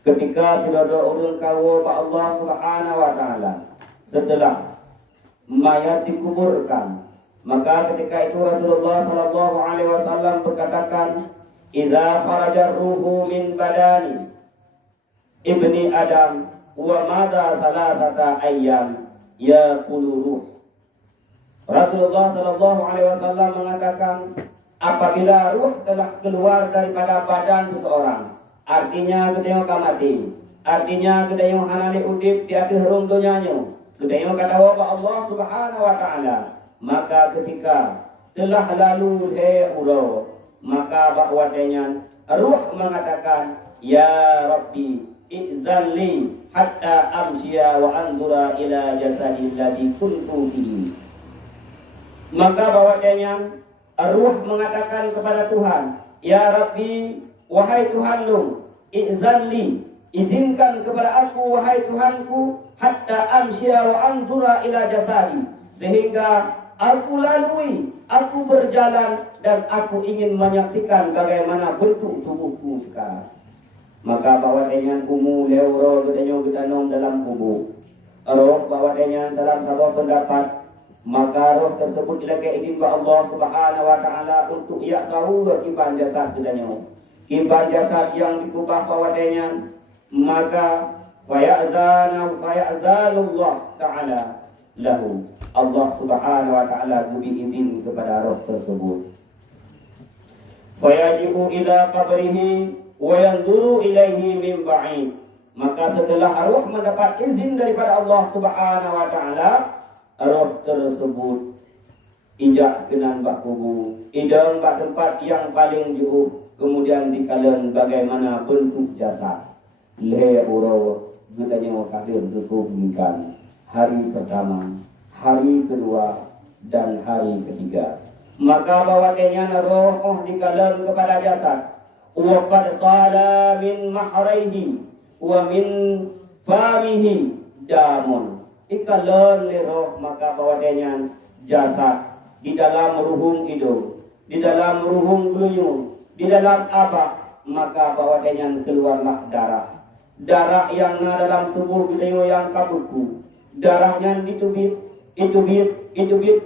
ketika sidodo urun kawo pa Allah Subhanahu wa taala setelah mayat dikuburkan, maka ketika itu Rasulullah sallallahu alaihi wasallam berkatakan, "Idza kharaja ruhu min badani ibni Adam wa mada salasata ayyam yaqulu ruh." Rasulullah sallallahu alaihi wasallam mengatakan, apabila ruh telah keluar daripada badan seseorang, artinya ketika mati, artinya ketika hanali udip di akhir rung donyanya, ketika kata Allah Subhanahu wa taala, maka ketika telah lalu uro, maka bahwatanya ruh mengatakan, ya Rabbi izanli hatta amshiya wa andura ila jasadi alladhi kuntu fihi. Maka bahwatanya ruh mengatakan kepada Tuhan, ya Rabbi, wahai Tuhanku, izanli, izinkan kepada aku wahai Tuhanku, hatta amshiya wa andura ila jasadi, sehingga aku lalui, aku berjalan dan aku ingin menyaksikan bagaimana bentuk tubuhku sekarang. Maka bawa dengan kumu leuro gedanyo gedanom dalam kubur. Roh bawa dengan dalam sebuah pendapat, maka roh tersebut dilakai izin ba Allah Subhanahu wa taala untuk ia sahu kiban jasad gedanyo. Kiban jasad yang dikubah bawa dengan, maka fayazalullah taala lahu. Allah Subhanahu wa taala beri izin kepada roh tersebut. Fayajibu ila qabrihi wa yanzuru ilaihi min ba'id. Maka setelah roh mendapat izin daripada Allah Subhanahu wa taala, roh tersebut ijak kenan bak kubur, idang bak tempat yang paling jauh, kemudian dikalen bagaimana bentuk jasad. Le uro gudanya wakafir dikuburkan hari pertama, hari kedua, dan hari ketiga. Maka bawatnya roh dikalen kepada jasad. Wa qad sala min mahraihi wa min famihi damun. Ikalen le roh, maka bawatnya jasad di dalam ruhung hidung, di dalam ruhung gluyung, di dalam abah, maka bawatnya keluarlah darah. Darah yang dalam tubuh beliau yang kabuku, darahnya ditubit, itu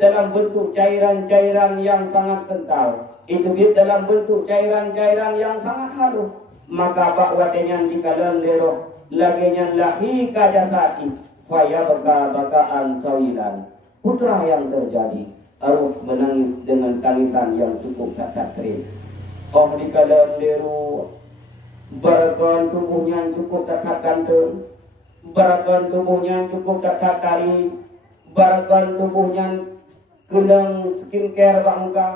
dalam bentuk cairan-cairan yang sangat kental, itu dalam bentuk cairan-cairan yang sangat halus. Maka bakwatnya dikalan leroh laginya lahi kajasati faya bakaan tawilan. Putra yang terjadi, arwah menangis dengan tangisan yang cukup tak terim. Dikalan leroh barakan tubuhnya cukup tak ganteng, barakan tubuhnya cukup tak kari, barakan tubuhnya kendang skincare bak muka,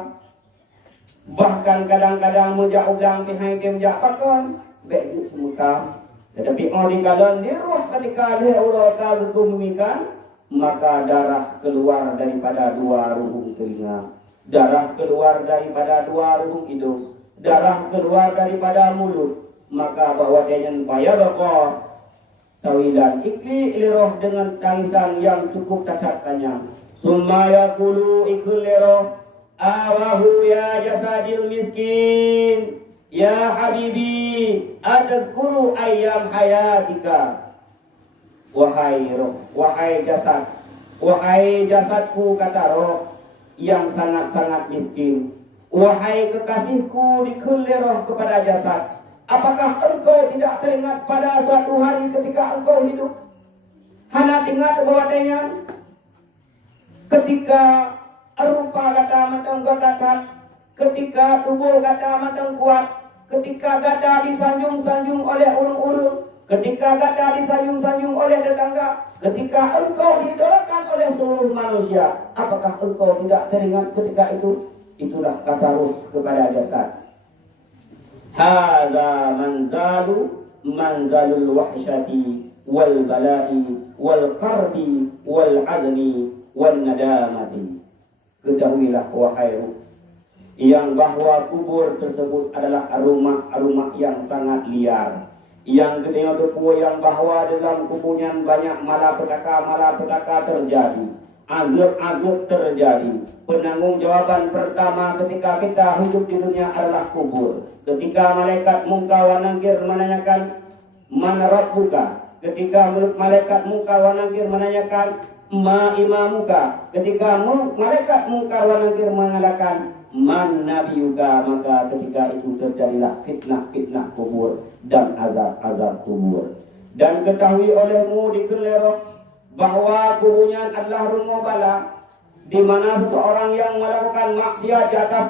bahkan kadang-kadang mujak udang pihai ke mujak pakon bek semuka. Tetapi orang dikalan di roh ketika dia Allah Ta'ala tumikan, maka darah keluar daripada dua ruhung telinga, darah keluar daripada dua ruhung hidung, darah keluar daripada mulut. Maka bahwa dia payah bakal tawilan ikli liroh dengan tangisan yang cukup tatapkannya. Summa yaqulu ikul liroh awahu ya jasadil miskin ya habibi adazkuru ayyam hayatika. Wahai roh, wahai jasadku, kata roh yang sangat-sangat miskin, wahai kekasihku, dikul liroh kepada jasad. Apakah engkau tidak teringat pada suatu hari ketika engkau hidup? Hana ingat bahwanya ketika rupa kata matang gotakat, ketika tubuh kata matang kuat, ketika gada disanjung-sanjung oleh urung-urung, ketika gada disanjung-sanjung oleh tetangga, ketika engkau diidolakan oleh seluruh manusia, apakah engkau tidak teringat ketika itu? Itulah kata ruh kepada jasad. Hadza manzalul wahsyati wal bala'i wal karbi wal adni wal nadamati. Ketahuilah wahai ruh, yang bahwa kubur tersebut adalah rumah yang sangat liar, yang gedenya depu, yang bahwa dalam kuburnya banyak malapetaka terjadi, azab terjadi. Penanggung-jawaban pertama ketika kita hidup di dunia adalah kubur. Ketika malaikat mungkar wa nangkir menanyakan, man rabbuka, ketika malaikat munkar wa nakir menanyakan ma imamuka, ketika malaikat munkar wa nakir mengatakan man nabiyuka, maka ketika itu terjadilah fitnah-fitnah kubur dan azab-azab kubur. Dan ketahui olehmu di Kelerok bahwa kuburnya adalah rumah bala, di mana seseorang yang melakukan maksiat di atas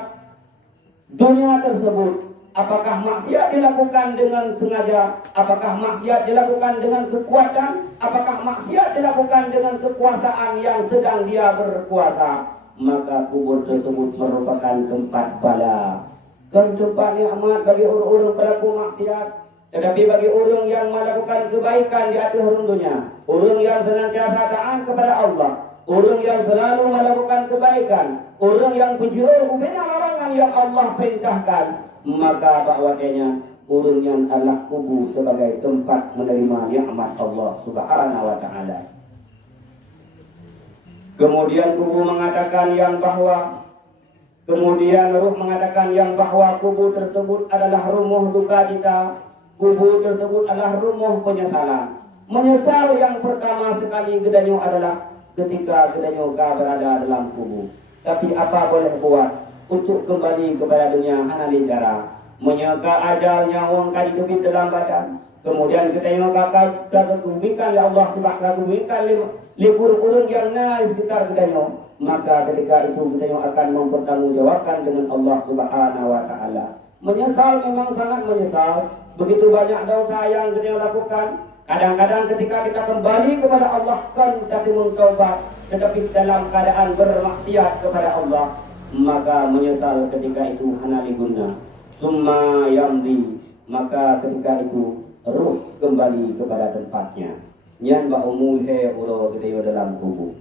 dunia tersebut, apakah maksiat dilakukan dengan sengaja, apakah maksiat dilakukan dengan kekuatan, apakah maksiat dilakukan dengan kekuasaan yang sedang dia berkuasa, maka kubur tersebut merupakan tempat bala. Tempat nikmat bagi orang-orang pelaku maksiat. Tetapi bagi orang yang melakukan kebaikan di atas dunia, orang yang senantiasa taat kepada Allah, orang yang selalu melakukan kebaikan, orang yang berjauh dari larangan yang Allah perintahkan, maka bahwasanya orang yang adalah kubur sebagai tempat menerima nikmat Allah Subhanahu wa taala. Kemudian kubur mengatakan yang bahwa ruh mengatakan yang bahwa kubur tersebut adalah rumah duka kita. Kubur tersebut adalah rumah penyesalan. Menyesal yang pertama sekali gedanyo adalah ketika gedanyo berada dalam kubur. Tapi apa boleh buat untuk kembali kepada dunia hanali cara menyangka ajal nyawang kali debit dalam badan. Kemudian gedanyo kagumikan ya Allah Subhanahu gumikan libur urung yang naik sekitar gedanyo. Maka ketika itu gedanyo akan mempertanggungjawabkan dengan Allah Subhanahu wa taala. Menyesal, memang sangat menyesal. Begitu banyak dosa yang kita lakukan. Kadang-kadang ketika kita kembali kepada Allah kan tapi mentobat, tetapi dalam keadaan bermaksiat kepada Allah, maka menyesal ketika itu hanali guna. Summa yamdi, maka ketika itu ruh kembali kepada tempatnya. Nyan ba umul he ulo gede dalam kubur.